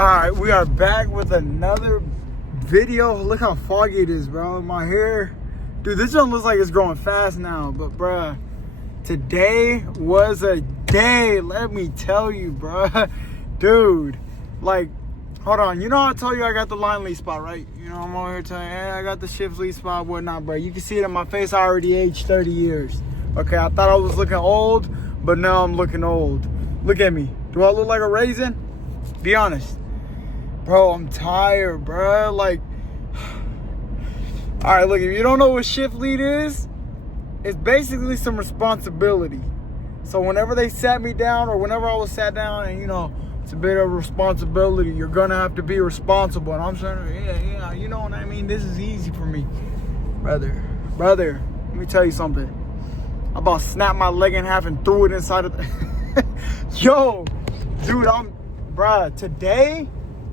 Alright, we are back with another video. Look how foggy it is, bro. My hair. Dude, this one looks like it's growing fast now. But, bruh, today was a day. Let me tell you, bruh. Dude, like, hold on. You know how I told you I got the line lead spot, right? You know, I'm over here telling you, hey, I got the shift lead spot, whatnot, bro. You can see it in my face. I already aged 30 years. Okay, I thought I was looking old, but now I'm looking old. Look at me. Do I look like a raisin? Be honest. Bro, I'm tired, bro. Like, all right, look, if you don't know what shift lead is, it's basically some responsibility. So whenever they sat me down or whenever I was sat down and, you know, it's a bit of responsibility, you're going to have to be responsible. And I'm saying, yeah, you know what I mean? This is easy for me. Brother, let me tell you something. I about snapped my leg in half and threw it inside of the... Yo, dude, bruh, today...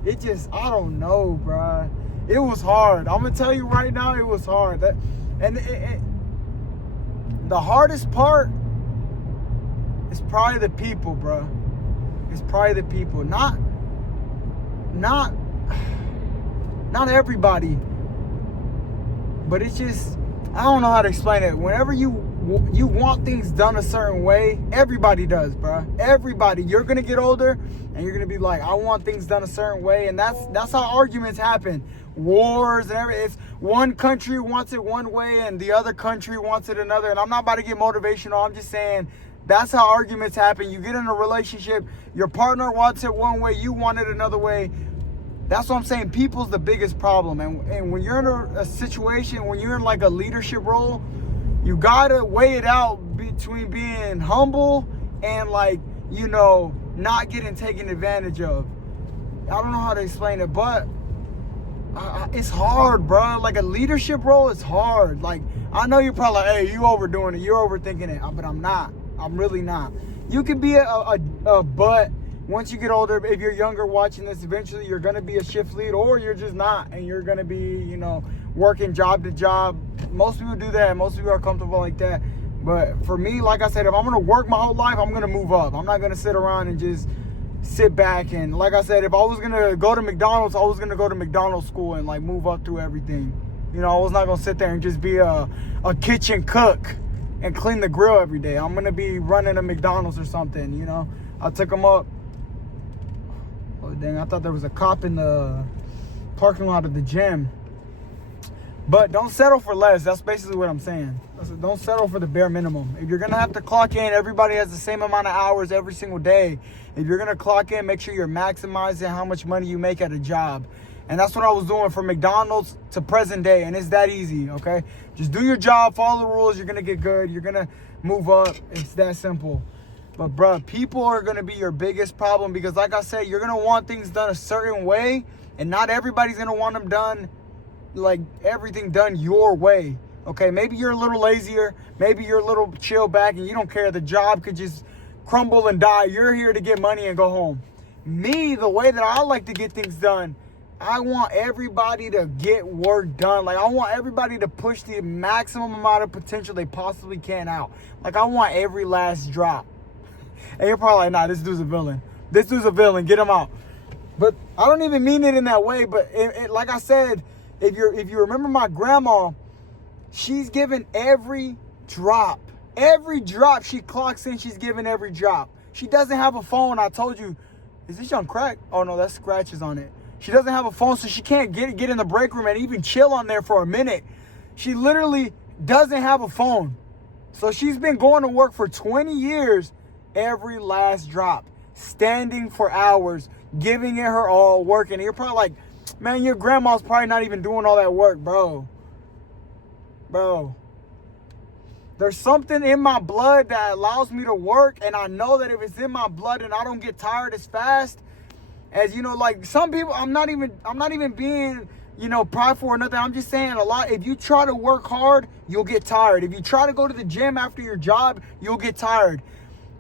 It just, I don't know, bruh. It was hard. I'm going to tell you right now, it was hard. The hardest part is probably the people, bruh. It's probably the people. Not everybody. But it's just, I don't know how to explain it. Whenever you want things done a certain way, everybody does, bruh. Everybody. You're going to get older and you're going to be like, I want things done a certain way. And that's how arguments happen. Wars and everything. It's one country wants it one way and the other country wants it another. And I'm not about to get motivational. I'm just saying that's how arguments happen. You get in a relationship, your partner wants it one way, you want it another way. That's what I'm saying. People's the biggest problem. And when you're in a situation, when you're in like a leadership role, you gotta weigh it out between being humble and, like, you know, not getting taken advantage of. I don't know how to explain it, but it's hard, bro. Like, a leadership role is hard. Like, I know you're probably like, hey, you overdoing it, you're overthinking it, but I'm not. I'm really not. You can be a butt once you get older. If you're younger watching this, eventually you're gonna be a shift lead, or you're just not, and you're gonna be, you know, working job to job. Most people do that. Most people are comfortable like that. But for me, like I said, if I'm going to work my whole life, I'm going to move up. I'm not going to sit around and just sit back. And like I said, if I was going to go to McDonald's, I was going to go to McDonald's school and, like, move up through everything. You know, I was not going to sit there and just be a kitchen cook and clean the grill every day. I'm going to be running a McDonald's or something, you know. I took them up. Oh, dang, I thought there was a cop in the parking lot of the gym. But don't settle for less. That's basically what I'm saying. Don't settle for the bare minimum. If you're going to have to clock in, everybody has the same amount of hours every single day. If you're going to clock in, make sure you're maximizing how much money you make at a job. And that's what I was doing from McDonald's to present day. And it's that easy, okay? Just do your job, follow the rules. You're going to get good. You're going to move up. It's that simple. But, bruh, people are going to be your biggest problem because, like I said, you're going to want things done a certain way. And not everybody's going to want them done, like, everything done your way. Okay, maybe you're a little lazier, maybe you're a little chill back and you don't care. The job could just crumble and die. You're here to get money and go home. Me, the way that I like to get things done, I want everybody to get work done. Like, I want everybody to push the maximum amount of potential they possibly can out. Like, I want every last drop. And you're probably like, nah, this dude's a villain. This dude's a villain, get him out. But I don't even mean it in that way. But like I said, if you remember my grandma, she's giving every drop. Every drop she clocks in, she's giving every drop. She doesn't have a phone. I told you, is this on crack? Oh, no, that's scratches on it. She doesn't have a phone, so she can't get in the break room and even chill on there for a minute. She literally doesn't have a phone. So she's been going to work for 20 years, every last drop, standing for hours, giving it her all, working. And you're probably like, man, your grandma's probably not even doing all that work, bro. Bro, there's something in my blood that allows me to work, and I know that if it's in my blood and I don't get tired as fast as, you know, like some people, I'm not even being, you know, prideful or nothing. I'm just saying a lot. If you try to work hard, you'll get tired. If you try to go to the gym after your job, you'll get tired.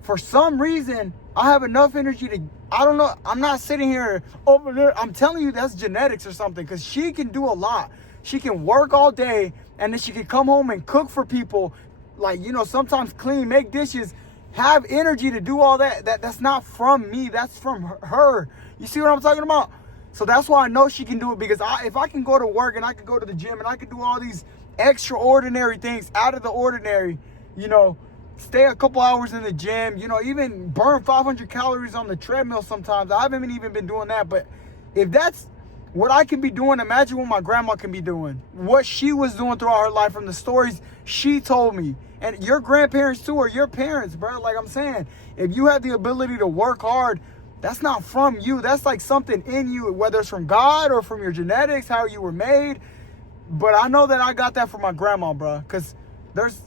For some reason, I have enough energy to, I don't know, I'm not sitting here over there. I'm telling you that's genetics or something, because she can do a lot. She can work all day, and then she can come home and cook for people. Like, you know, sometimes clean, make dishes, have energy to do all that. That's not from me. That's from her. You see what I'm talking about? So that's why I know she can do it, because if I can go to work and I can go to the gym and I can do all these extraordinary things out of the ordinary, you know, stay a couple hours in the gym, you know, even burn 500 calories on the treadmill sometimes. I haven't even been doing that, but if that's what I can be doing, imagine what my grandma can be doing, what she was doing throughout her life from the stories she told me. And your grandparents too, or your parents, bro. Like I'm saying, if you have the ability to work hard, that's not from you. That's like something in you, whether it's from God or from your genetics, how you were made. But I know that I got that from my grandma, bro. Because there's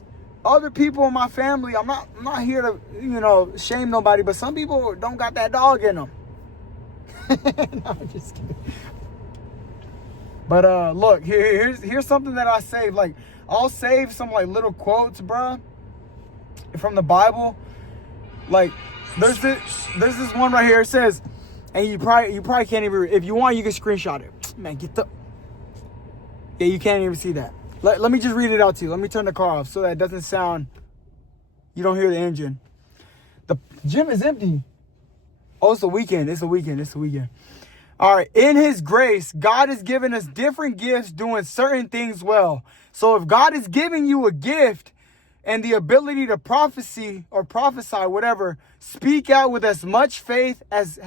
other people in my family. I'm not here to, you know, shame nobody, but some people don't got that dog in them. No, I'm just kidding. But look, here's something that I saved. Like, I'll save some like little quotes, bro, from the Bible. Like, there's this one right here. It says, and you probably can't even, if you want, you can screenshot it. Man, yeah, you can't even see that. Let me just read it out to you. Let me turn the car off so that it doesn't sound, you don't hear the engine. The gym is empty. Oh, it's the weekend. It's the weekend. All right. In his grace, God has given us different gifts doing certain things well. So if God is giving you a gift and the ability to prophesy, whatever, speak out with as much faith as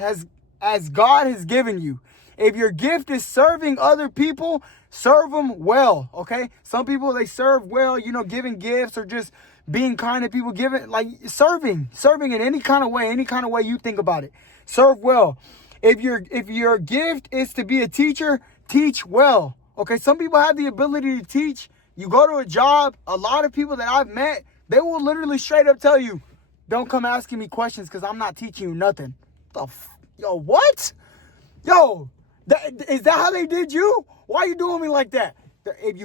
God has given you. If your gift is serving other people, serve them well, okay? Some people, they serve well, you know, giving gifts or just being kind to people, giving, like, serving in any kind of way you think about it. Serve well. If your gift is to be a teacher, teach well, okay? Some people have the ability to teach. You go to a job, a lot of people that I've met, they will literally straight up tell you, don't come asking me questions because I'm not teaching you nothing. Yo, what? Yo, is that how they did you? Why are you doing me like that? If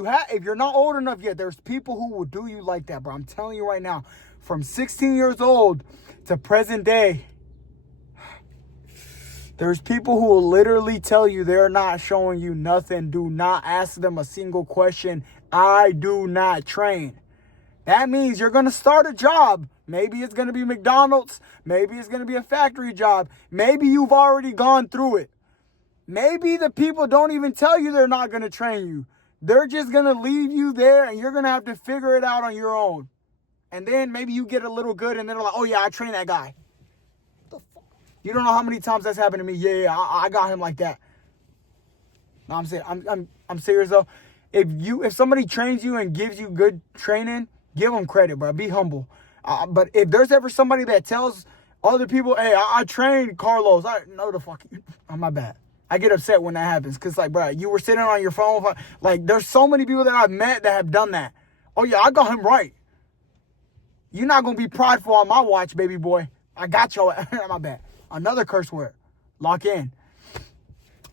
you're not old enough yet, there's people who will do you like that, bro. I'm telling you right now, from 16 years old to present day, there's people who will literally tell you they're not showing you nothing. Do not ask them a single question. I do not train. That means you're going to start a job. Maybe it's going to be McDonald's. Maybe it's going to be a factory job. Maybe you've already gone through it. Maybe the people don't even tell you they're not going to train you. They're just going to leave you there and you're going to have to figure it out on your own. And then maybe you get a little good and then they're like, oh yeah, I trained that guy. What the fuck? You don't know how many times that's happened to me. Yeah, I got him like that. No, I'm saying, I'm serious though. If somebody trains you and gives you good training, give them credit, bro. Be humble. But if there's ever somebody that tells other people, hey, I trained Carlos. No, the fuck. My bad. I get upset when that happens. Because, like, bro, you were sitting on your phone. Like, there's so many people that I've met that have done that. Oh, yeah, I got him right. You're not going to be prideful on my watch, baby boy. I got your my bad. Another curse word. Lock in.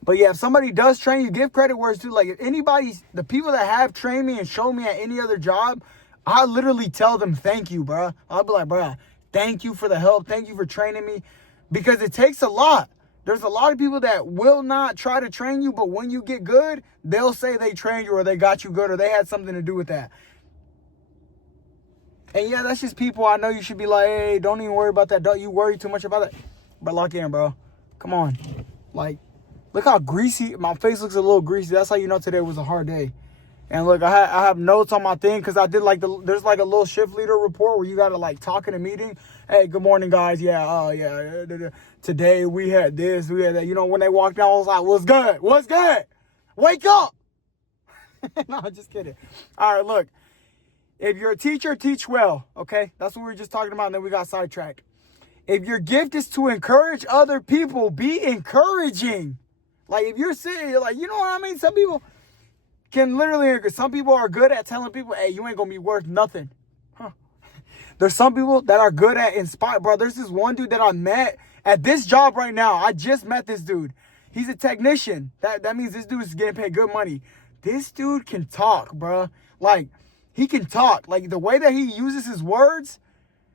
But, yeah, if somebody does train you, give credit where it's due. Like, if the people that have trained me and shown me at any other job, I literally tell them thank you, bro. I'll be like, bro, thank you for the help. Thank you for training me. Because it takes a lot. There's a lot of people that will not try to train you, but when you get good, they'll say they trained you or they got you good or they had something to do with that. And yeah, that's just people. I know you should be like, hey, don't even worry about that. Don't you worry too much about that. But lock in, bro. Come on. Like, look how greasy. My face looks a little greasy. That's how you know today was a hard day. And look, I have notes on my thing because I did there's like a little shift leader report where you got to like talk in a meeting. Hey, good morning, guys. Yeah, today we had this, we had that. You know, when they walked out, I was like, what's good? What's good? Wake up. No, just kidding. All right, look. If you're a teacher, teach well, okay? That's what we were just talking about, and then we got sidetracked. If your gift is to encourage other people, be encouraging. Like, if you're sitting, you're like, you know what I mean? Some people can literally, some people are good at telling people, hey, you ain't gonna be worth nothing. Huh. There's some people that are good at inspire, bro. There's this one dude that I met at this job right now. I just met this dude. He's a technician. That means this dude is getting paid good money. This dude can talk, bro. Like, he can talk. Like, the way that he uses his words.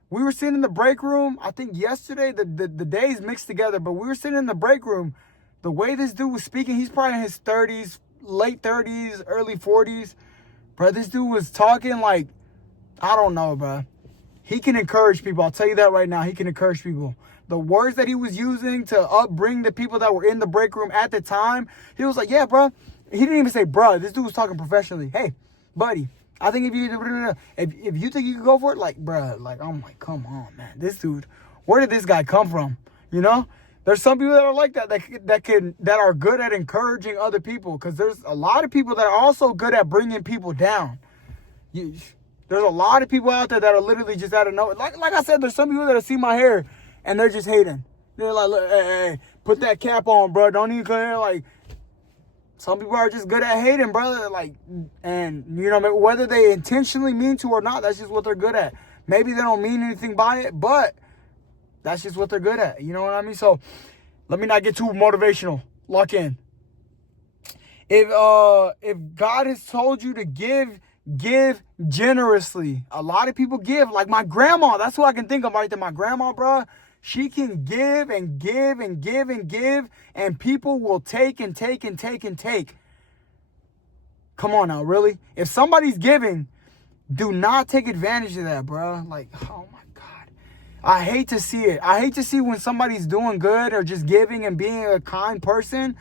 We were sitting in the break room. I think yesterday, the days mixed together, but we were sitting in the break room. The way this dude was speaking, he's probably in his 30s, late 30s, early 40s. Bro, this dude was talking like, I don't know, bro. he can encourage people. I'll tell you that right now. He can encourage people. The words that he was using to upbring the people that were in the break room at the time, he was like, yeah, bro. He didn't even say, bro. This dude was talking professionally. Hey, buddy, I think if you think you can go for it, like, bro, like, I'm like, come on, man. This dude, where did this guy come from? You know? There's some people that are like that are good at encouraging other people, because there's a lot of people that are also good at bringing people down. There's a lot of people out there that are literally just out of nowhere. Like I said, there's some people that see my hair and they're just hating. They're like, look, hey, put that cap on, bro. Don't even come here. Like, some people are just good at hating, brother. Like, and you know, whether they intentionally mean to or not, that's just what they're good at. Maybe they don't mean anything by it, but that's just what they're good at. You know what I mean? So let me not get too motivational. Lock in. If God has told you to give generously. A lot of people give. Like my grandma, that's who I can think of right there. My grandma, bro, she can give and give and give and give, and people will take and take and take and take. Come on now, really? If somebody's giving, do not take advantage of that, bro. Like, oh my God. I hate to see it. I hate to see when somebody's doing good or just giving and being a kind person.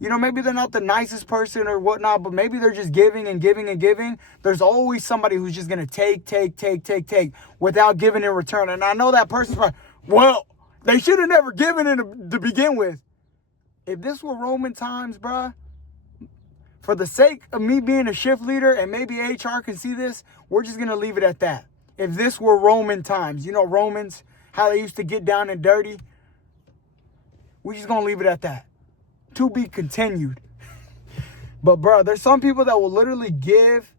You know, maybe they're not the nicest person or whatnot, but maybe they're just giving and giving and giving. There's always somebody who's just going to take without giving in return. And I know that person's like, well, they should have never given it to begin with. If this were Roman times, bruh, for the sake of me being a shift leader, and maybe HR can see this, we're just going to leave it at that. If this were Roman times, you know, Romans, how they used to get down and dirty, we're just going to leave it at that. To be continued. But bro, there's some people that will literally give.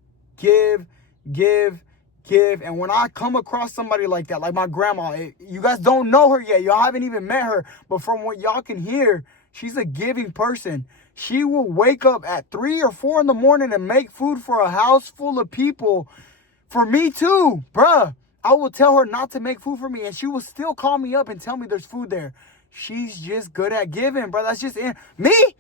And when I come across somebody like that, like my grandma, you guys don't know her yet. Y'all haven't even met her. But from what y'all can hear, she's a giving person. She will wake up at 3 or 4 in the morning and make food for a house full of people. For me too, bruh. I will tell her not to make food for me, and she will still call me up and tell me there's food there. She's just good at giving, bro. That's just me.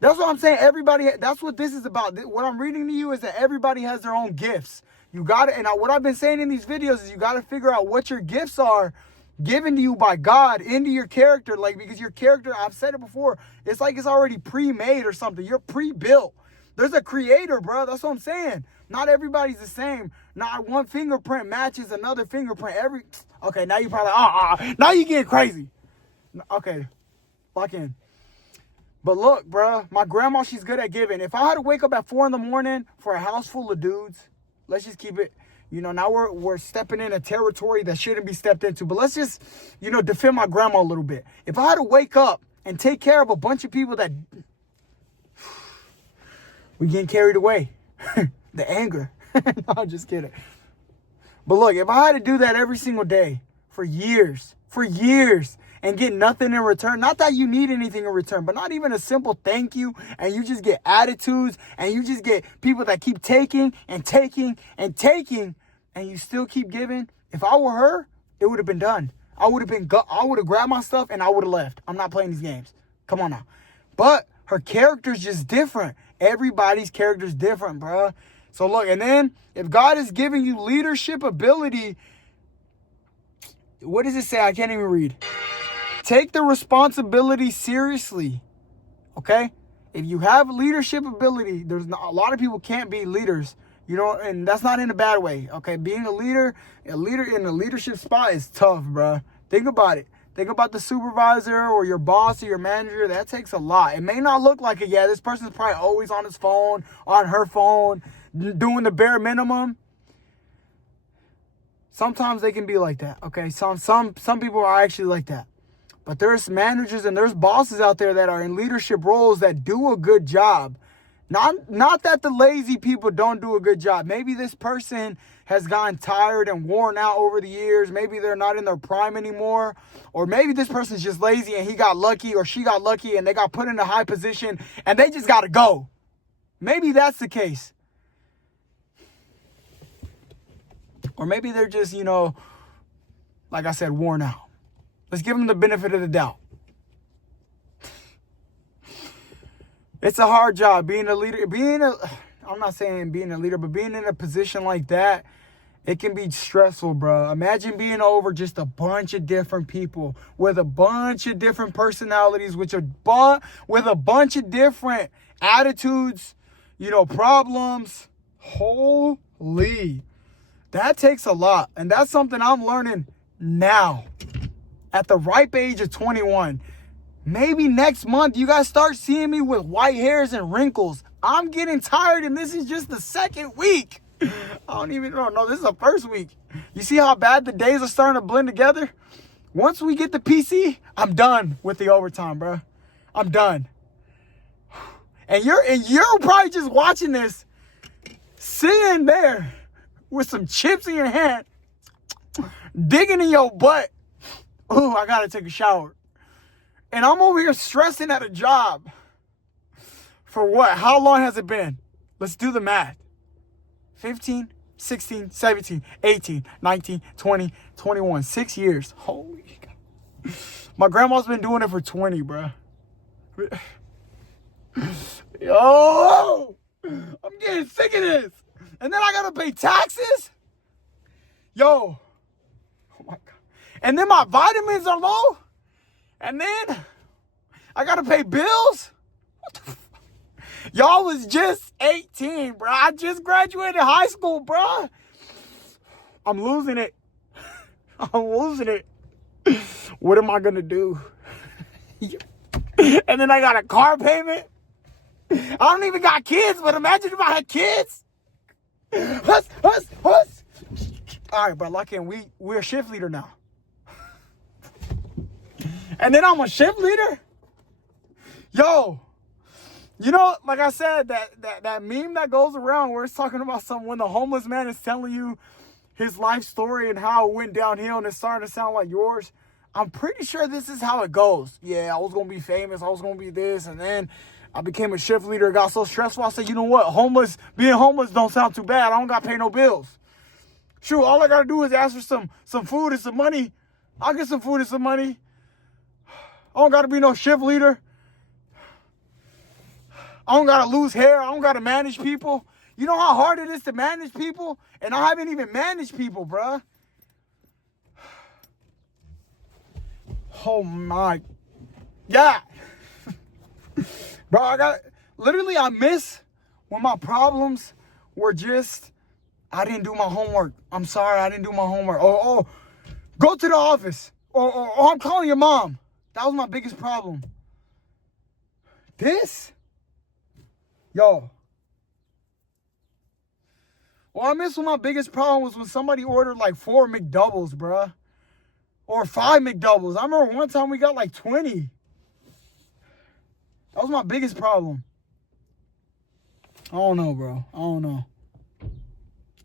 That's what I'm saying. Everybody, that's what this is about. What I'm reading to you is that everybody has their own gifts. You got to, and what I've been saying in these videos is you got to figure out what your gifts are given to you by God into your character. Like, because your character, I've said it before, it's like it's already pre-made or something. You're pre-built. There's a creator, bro. That's what I'm saying. Not everybody's the same. Not one fingerprint matches another fingerprint. Okay, now you probably, now you getting crazy. Okay, lock in. But look, bro, my grandma, she's good at giving. If I had to wake up at 4 in the morning for a house full of dudes, let's just keep it, you know, now we're stepping in a territory that shouldn't be stepped into. But let's just, you know, defend my grandma a little bit. If I had to wake up and take care of a bunch of people that, we getting carried away. The anger. No, I'm just kidding. But look, if I had to do that every single day for years, and get nothing in return. Not that you need anything in return, but not even a simple thank you. And you just get attitudes, and you just get people that keep taking and taking and taking, and you still keep giving. If I were her, it would have been done. I would have grabbed my stuff and I would have left. I'm not playing these games. Come on now. But her character's just different. Everybody's character's different, bruh. So look, and then if God is giving you leadership ability, what does it say? I can't even read. Take the responsibility seriously, okay? If you have leadership ability, a lot of people can't be leaders, you know, and that's not in a bad way, okay? Being a leader in a leadership spot is tough, bro. Think about it. Think about the supervisor or your boss or your manager. That takes a lot. It may not look like it. Yeah, this person's probably always on his phone, on her phone, doing the bare minimum. Sometimes they can be like that, okay? Some people are actually like that. But there's managers and there's bosses out there that are in leadership roles that do a good job. Not that the lazy people don't do a good job. Maybe this person has gotten tired and worn out over the years. Maybe they're not in their prime anymore. Or maybe this person's just lazy and he got lucky or she got lucky and they got put in a high position and they just got to go. Maybe that's the case. Or maybe they're just, you know, like I said, worn out. Let's give them the benefit of the doubt. It's a hard job being a leader. I'm not saying being a leader, but being in a position like that, It can be stressful, bro. Imagine being over just a bunch of different people with a bunch of different personalities, with a bunch of different attitudes, problems. Holy. That takes a lot. And that's something I'm learning now at the ripe age of 21. Maybe next month you guys start seeing me with white hairs and wrinkles. I'm getting tired, and this is just the second week. I don't even know. No, this is the first week. You see how bad the days are starting to blend together? Once we get the PC, I'm done with the overtime, bro. I'm done. And you're probably just watching this, sitting there with some chips in your hand, digging in your butt. Ooh, I gotta take a shower. And I'm over here stressing at a job. For what? How long has it been? Let's do the math. 15, 16, 17, 18, 19, 20, 21. 6 years. Holy God. My grandma's been doing it for 20, bro. Yo! I'm getting sick of this. And then I gotta pay taxes? Yo. Oh my God. And then my vitamins are low? And then I gotta pay bills? What the fuck? Y'all was just 18, bro. I just graduated high school, bro. I'm losing it. I'm losing it. What am I gonna do? And then I got a car payment. I don't even got kids, but imagine if I had kids. Huss. All right, bro, lock in. We're a shift leader now. And then I'm a shift leader? Yo. Like I said, that meme that goes around where it's talking about when the homeless man is telling you his life story and how it went downhill and it's starting to sound like yours. I'm pretty sure this is how it goes. Yeah, I was going to be famous. I was going to be this. And then I became a shift leader. It got so stressful. I said, you know what? Being homeless don't sound too bad. I don't got to pay no bills. Shoot, all I got to do is ask for some food and some money. I'll get some food and some money. I don't got to be no shift leader. I don't got to lose hair. I don't got to manage people. You know how hard it is to manage people? And I haven't even managed people, bruh. Oh, my God. Bro, I miss when my problems were just, I didn't do my homework. I'm sorry, I didn't do my homework. Oh, go to the office. Or I'm calling your mom. That was my biggest problem. This? Yo. Well, I miss when my biggest problem was when somebody ordered like 4 McDoubles, bruh. Or 5 McDoubles. I remember one time we got like 20. That was my biggest problem. I don't know, bro. I don't know.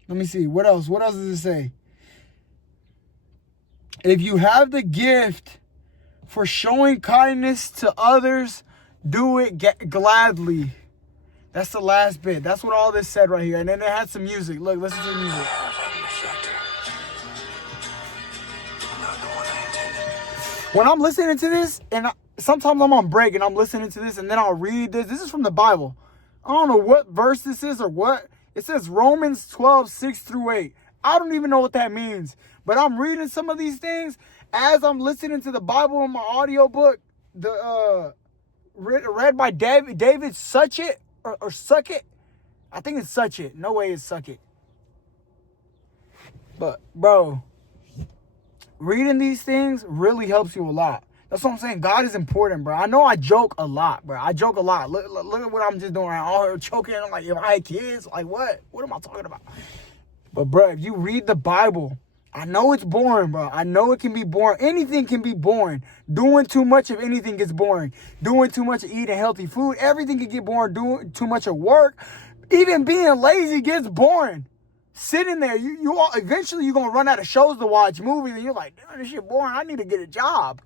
Let me see. What else? What else does it say? If you have the gift for showing kindness to others, do it gladly. That's the last bit. That's what all this said right here. And then it had some music. Look, listen to the music. When I'm listening to this, and sometimes I'm on break and I'm listening to this, and then I'll read this. This is from the Bible. I don't know what verse this is or what. It says Romans 12:6-8. I don't even know what that means. But I'm reading some of these things as I'm listening to the Bible in my audiobook. Read by David Suchet. Or Suck It. I think it's Such It. No way it's Suck It. But, bro, reading these things really helps you a lot. That's what I'm saying. God is important, bro. I know I joke a lot, bro. I joke a lot. Look at what I'm just doing. I'm all choking. I'm like, if I had kids, like what? What am I talking about? But, bro, if you read the Bible, I know it's boring, bro. I know it can be boring. Anything can be boring. Doing too much of anything gets boring. Doing too much of eating healthy food, everything can get boring. Doing too much of work, even being lazy gets boring. Sitting there, eventually you're going to run out of shows to watch, movies, and you're like, damn, this shit boring. I need to get a job.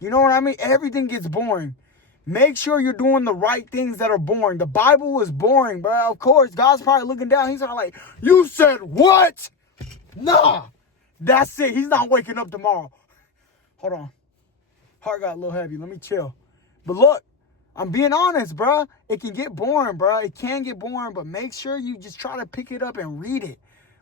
You know what I mean? Everything gets boring. Make sure you're doing the right things that are boring. The Bible was boring, bro. Of course, God's probably looking down. He's like, you said what? Nah, that's it. He's not waking up tomorrow. Hold on. Heart got a little heavy. Let me chill. But look, I'm being honest, bro. It can get boring, bro. It can get boring, but make sure you just try to pick it up and read it.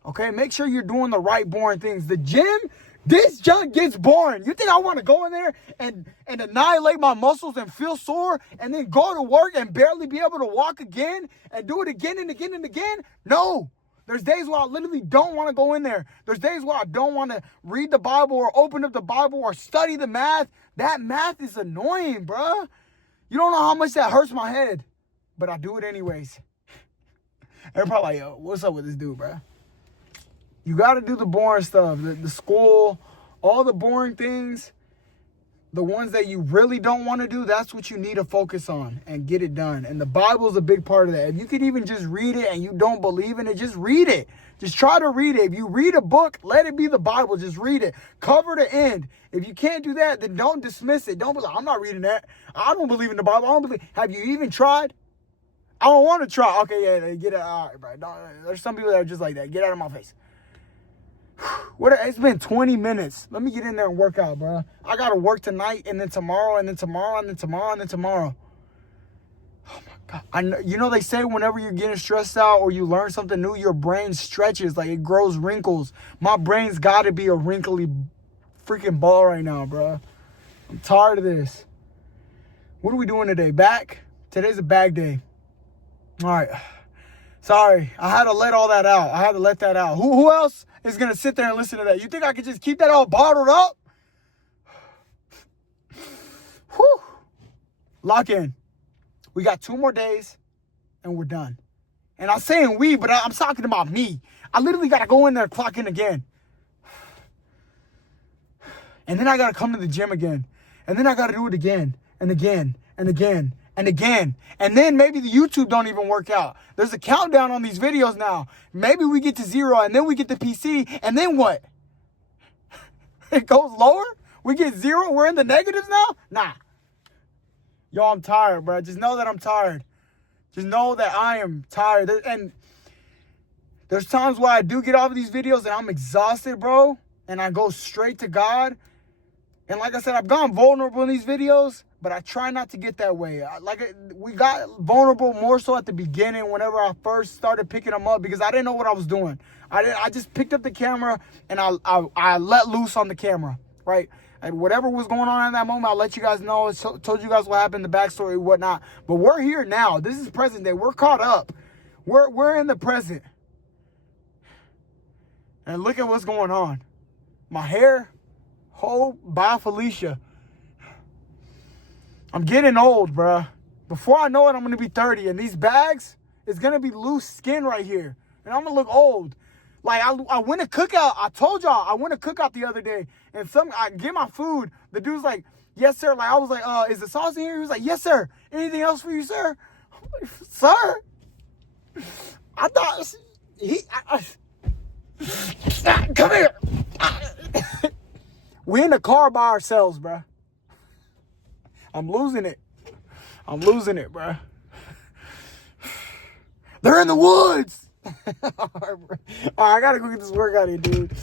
Okay, make sure you're doing the right boring things. The gym, this junk gets boring. You think I want to go in there and annihilate my muscles and feel sore and then go to work and barely be able to walk again and do it again and again and again? No. There's days where I literally don't want to go in there. There's days where I don't want to read the Bible or open up the Bible or study the math. That math is annoying, bruh. You don't know how much that hurts my head, but I do it anyways. They're probably like, yo, what's up with this dude, bruh? You got to do the boring stuff, the school, all the boring things, the ones that you really don't want to do, that's what you need to focus on and get it done. And the Bible is a big part of that. If you could even just read it and you don't believe in it, just read it. Just try to read it. If you read a book, let it be the Bible. Just read it. Cover to end. If you can't do that, then don't dismiss it. Don't be like, I'm not reading that. I don't believe in the Bible. I don't believe. Have you even tried? I don't want to try. Okay, yeah, get it. All right, bro. There's some people that are just like that. Get out of my face. It's been 20 minutes. Let me get in there and work out, bro. I got to work tonight and then tomorrow and then tomorrow and then tomorrow and then tomorrow. Oh, my God. You know, they say whenever you're getting stressed out or you learn something new, your brain stretches, like it grows wrinkles. My brain's got to be a wrinkly freaking ball right now, bro. I'm tired of this. What are we doing today? Back? Today's a bag day. All right. Sorry. I had to let all that out. I had to let that out. Who else is going to sit there and listen to that? You think I could just keep that all bottled up? Whew. Lock in. We got 2 more days and we're done. And I'm saying we, but I'm talking about me. I literally got to go in there and clock in again. And then I got to come to the gym again. And then I got to do it again and again and again and again. And then maybe the YouTube don't even work out. There's a countdown on these videos now. Maybe we get to 0 and then we get to PC. And then what? It goes lower? We get 0? We're in the negatives now? Nah. Yo, I'm tired, bro. Just know that I'm tired. Just know that I am tired. And there's times where I do get off of these videos and I'm exhausted, bro. And I go straight to God. And like I said, I've gone vulnerable in these videos, but I try not to get that way. We got vulnerable more so at the beginning whenever I first started picking them up because I didn't know what I was doing. I just picked up the camera and I let loose on the camera, right? And whatever was going on at that moment, I'll let you guys know. Told you guys what happened, the backstory, whatnot. But we're here now. This is present day. We're caught up. We're in the present. And look at what's going on. My hair. Oh, bye, Felicia. I'm getting old, bruh. Before I know it, I'm going to be 30. And these bags, it's going to be loose skin right here. And I'm going to look old. Like, I went to cookout. I told y'all, I went to cookout the other day. And I get my food. The dude's like, yes, sir. Like, I was like, is the sauce in here? He was like, yes, sir. Anything else for you, sir? I'm like, sir? I thought come here. We in the car by ourselves, bruh. I'm losing it. Bruh. They're in the woods. All right, I gotta go get this workout in, dude.